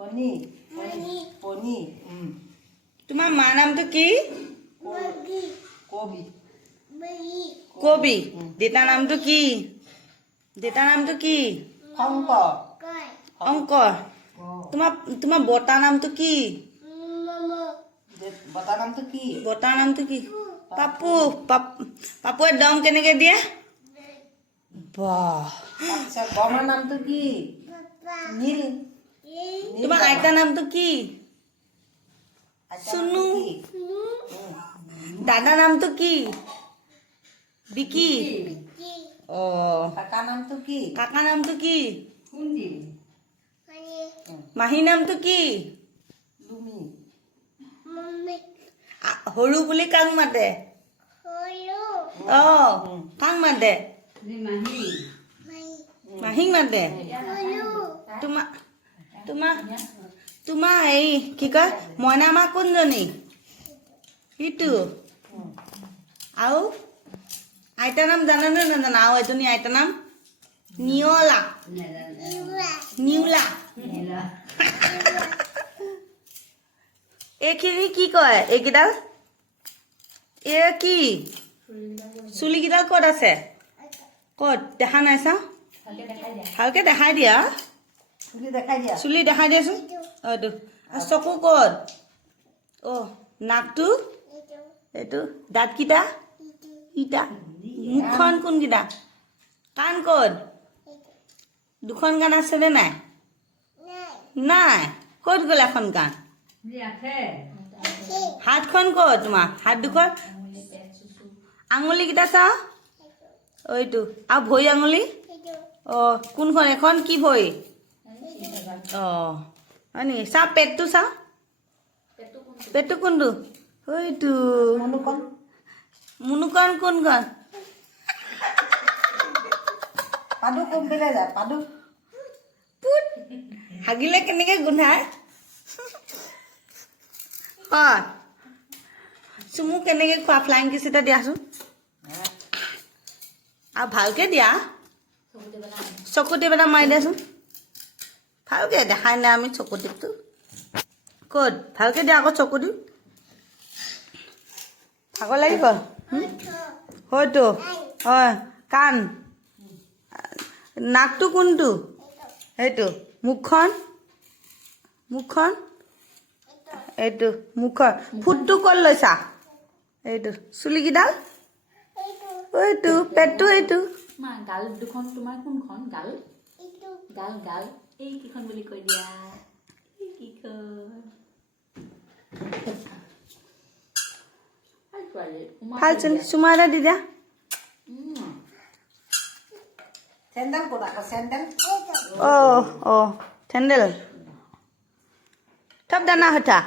পনী পনী তোমাৰ মাৰ নামটো কি? কবি কবি। দেউতাৰ নামটো কি? দেউতাৰ নামটো কি? শংকৰ অংকৰ। তোমাৰ বৰ্তাৰ নামটো কি? বতাৰ নামটো কি? বৰ্তাৰ নামটো কি? পাপু। পাপুৱে দম কেনেকে দিয়ে? বাহ। তাৰপিছত বৰমাৰ নামটো কি? নীল। তোমাৰ আইতাৰ নামটো কি? চুনু। দাদাৰ নামটো কি? বিকি। কাকাৰ নামটো কি? কাকাৰ নামটো কি? কুন্দি। মাহীৰ নামটো কি? লুমি। সৰু বুলি কাক মাতে? কাক মাতে? মাহীক মাতে। তোমাৰ হেৰি কি কয় মইনা মা কোনজনী? সিটো। আৰু আইতাৰ নাম জানানে নাজানা? আৰু এজনী আইতাৰ নাম নিয়লা। নিউলা। এইখিনি কি কয়? এইকেইডাল এ কি? চুলিকেইডাল ক'ত আছে? ক'ত দেখা নাই চাওঁ? ভালকে দেখাই দিয়া। চুলি দেখাই দিয়া। চুলি দেখাই দিয়াচোন। এইটো চকু ক'ত? নাকটো এইটো। দাঁতকেইটা ইটা। মুখখন কোনকেইটা? কাণ ক'ত? দুখন কাণ আছেনে নাই? নাই। ক'ত গ'ল এখন কাণ? হাতখন ক'ত তোমাৰ? হাত দুখন আঙুলিকেইটা চাওঁ। এইটো আৰু ভৰি আঙুলি? কোনখন? এখন কি ভৰি? হয় নেকি? চাওঁ পেটটো চাওঁ। পেটটো কোনটো? এইটো। মুনুকণ কোনখন? পাদু কোনপিনে যায়? পাদু পুত হাগিলে কেনেকে গোন্ধায়? হয় চুমু কেনেকে খোৱা? ফ্লাইং কিছ এটা দিয়াচোন। আৰু ভালকে দিয়া। চকু টিপ এটা মাৰি দিয়াচোন। ভালকে দেখাই নাই আমি চকু টিপটো। ক'ত? ভালকে দিয়া আকৌ চকু টিপ। ভাগৰ লাগিব হয়তো। হয় কাণ। নাকটো কোনটো? সেইটো। মুখখন? মুখখন এইটো মুখৰ। ফুটটো ক'ত লৈছা? এইটো। চুলিকেইডাল? এইটো। পেটটো এইটো। গাল দুখন তোমাৰ কোনখন? গাল গাল গাল এই কিখন বুলি কৈ দিয়া। এই কিখন ভাল চুমা এটা দি দিয়া। চেণ্ডেল ক'ত আকৌ? চেণ্ডেল চেণ্ডেল থপ দানা হঠা।